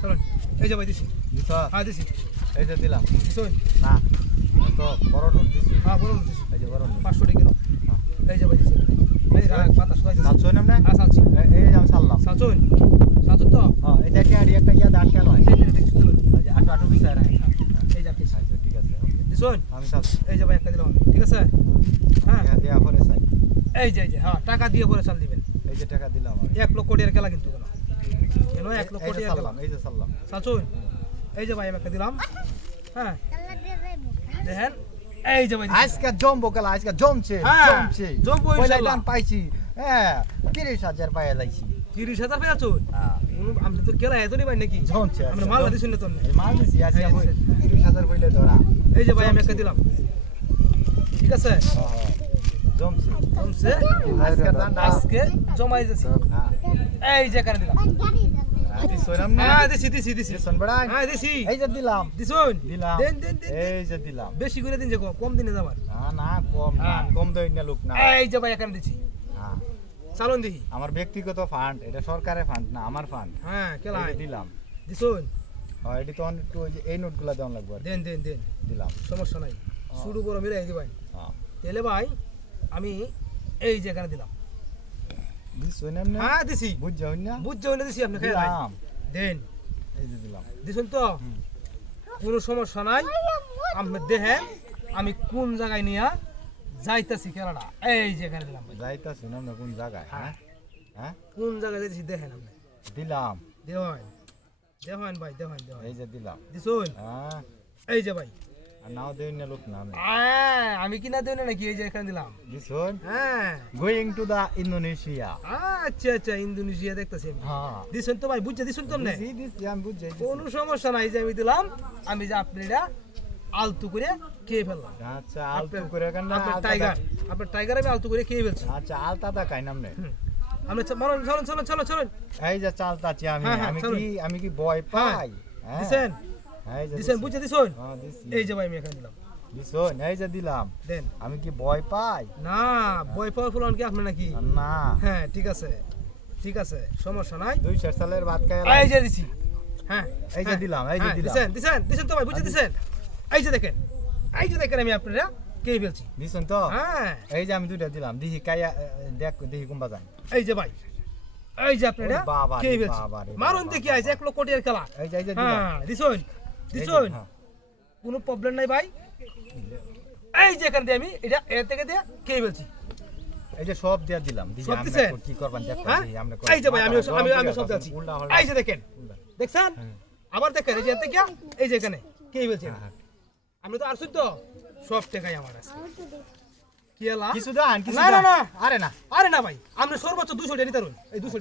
চলুন এই যে ভাই দিছি দিছ হ্যাঁ দিছি এই যে দিলাম দিছুন না তো বড় নোট দিছি হ্যাঁ বলুন দিছি এই যে বড় নোট 500 টাকা কিলো এই যে ভাই দিছি এই রাখ পাতা সবাই সালছই না হ্যাঁ সালছি এই যে আমি সাললাম সালছুন তো হ্যাঁ এই যে একটা ইয়া দাঁড় কেন হয় এই যে দেখছি চলুন এই যে আটো বিষয় না এই যে দিছি আচ্ছা ঠিক আছে ওকে দিছুন আমি সালছি এই যে ভাই একটা দিলাম আমি, ঠিক আছে হ্যাঁ হ্যাঁ দেয়া পরে চাই এই যে হ্যাঁ টাকা দিয়ে পরে চাল দিবেন এই যে টাকা দিলাম আমি 1 লক্ষ টাকার খেলা কিন্তু কেন 1 লক্ষ এই যে টাকার খেলা সাললাম এই যে সাললাম সালছুন এই যে ভাই আমি একটা দিলাম হ্যাঁ দেখেন এই যে ভাই দিছি। আজকে জমবো কালা আজকে জমছে হ্যাঁ, জমছে জমবো পয়লা ইনশাআল্লাহ। দান পাইছি হ্যাঁ 30000 পাইয়া লাইছি 30,000 পেয়ে আছো হ্যাঁ আমি তো খেলা এতই ভাই নাকি জমছে আমরা মাল দিছুন না তো এই মাল দিছি আজকে হ্যাঁ, 30000 পয়লা ধরা এই যে ভাই আমি একটা দিলাম ঠিক আছে হ্যাঁ হ্যাঁ জমছে জমছে আজকে দান আজকে জমাই দিছি হ্যাঁ এই যে এখানে দিলাম দিছ নাম না হ্যাঁ দিছি দিছন বড়াই হ্যাঁ দিছি এই যে দিলাম দিছুন দিলাম দেন এই যে দিলাম বেশি করে দিন যে কম দিনে যাবার না না কম না হ্যাঁ। কম দেই না লোক না এই যে ভাই এখানে দিছি হ্যাঁ চালুন দিই আমার ব্যক্তিগত ফান্ড এটা সরকারের ফান্ড না আমার ফান্ড হ্যাঁ খেলা দিলাম দিছুন হ্যাঁ এটা তো একটু ওই যে এই নোটগুলো দেওয়া লাগবে আর কি। দেন দিলাম সমস্যা নাই শুরু বড় মিলাই দিবাই হ্যাঁ তাহলে ভাই আমি এই যে এখানে দিলাম দিছ না হ্যাঁ দিছি বুঝ যাও না বুঝছো না দিছি আপনি খেলা দিলাম দেন এই যে দিলাম দিছুন তো কোনো সমস্যা নাই আপনি দেখেন আমি কোন জায়গায় নিয়ে যাইতাছি খেলাটা এই যে এখানে দিলাম ভাই যাইতাছি না আমরা কোন জায়গায় হ্যাঁ হ্যাঁ কোন জায়গায় যাইতেছি দেখেন আপনি দিলাম দেখেন ভাই দেখেন এই যে দিলাম দিছুন হ্যাঁ এই যে ভাই আর নাও দেই না লোক না আমি আমি কিনা দেব না নাকি এই যে এখানে দিলাম দিছন হ্যাঁ গোয়িং টু দা ইন্দোনেশিয়া আচ্ছা ইন্দোনেশিয়া দেখতেছি আমি হ্যাঁ দিছুন তো ভাই বুঝছে দিছুন তো না দিছি আমি বুঝ যাই কোনো সমস্যা নাই যে আমি দিলাম আমি যে আপনারা আলতু করে খেয়ে ফেললাম আচ্ছা আলতু করে কেন না আপনার টাইগার আমি আলতু করে খেয়ে ফেলছি আচ্ছা আলতাটা খাই নামনে আমরা চলুন এই যে চালতাছি আমি হ্যাঁ, হ্যাঁ, আমি কি ভয় পাই হ্যাঁ দিছেন এই যে দিছেন বুঝছে দিছুন হ্যাঁ দিছি এই যে ভাই আমি এখানে দিলাম দিছন এই যে দিলাম দেন আমি কি ভয় পাই না বই পাওয়ার ফুলান কি আপনি নাকি না হ্যাঁ ঠিক আছে সমস্যা নাই 200 সালের ভাত খাই এই যে দিছি হ্যাঁ এই যে দিলাম এই যে দিলাম দিছেন তো ভাই বুঝছে দিছেন এই যে দেখেন আমি আপনারা কে ফেলছি দিছন তো হ্যাঁ এই যে আমি দুইটা দিলাম দিহি কাইয়া দেখ দিহি কুম্বা যান এই যে ভাই এই যে আপনারা ওরে বাবা রে, কে ফেলছি বাবা রে, মারুন বাবা, দেখি আইছে 1 লক্ষ টাকার খেলা এই যে দিলাম হ্যাঁ দিছুন এই যে, হ্যাঁ। কোনো প্রবলেম নাই ভাই এই যে এখান দিয়ে আমি এটা এর থেকে দিয়ে কে ফেলছি এই যে সব দিয়া দিলাম দিহি সব আমরা দিছেন? কি করবান দেখ হ্যাঁ আমরা এই যে ভাই আমি সব যাচ্ছি এই যে দেখেন দেখছেন আবার দেখেন এই যে এর থেকে এই যে এখানে কে ফেলছি আমি তো আসুন তো সব টাকাই আমার আছে কি এলা কিছু দান কিছু না, না, দান। না। আরে না আরে না ভাই আপনি সর্বোচ্চ 200 টাকা নিতে পারুন এই 200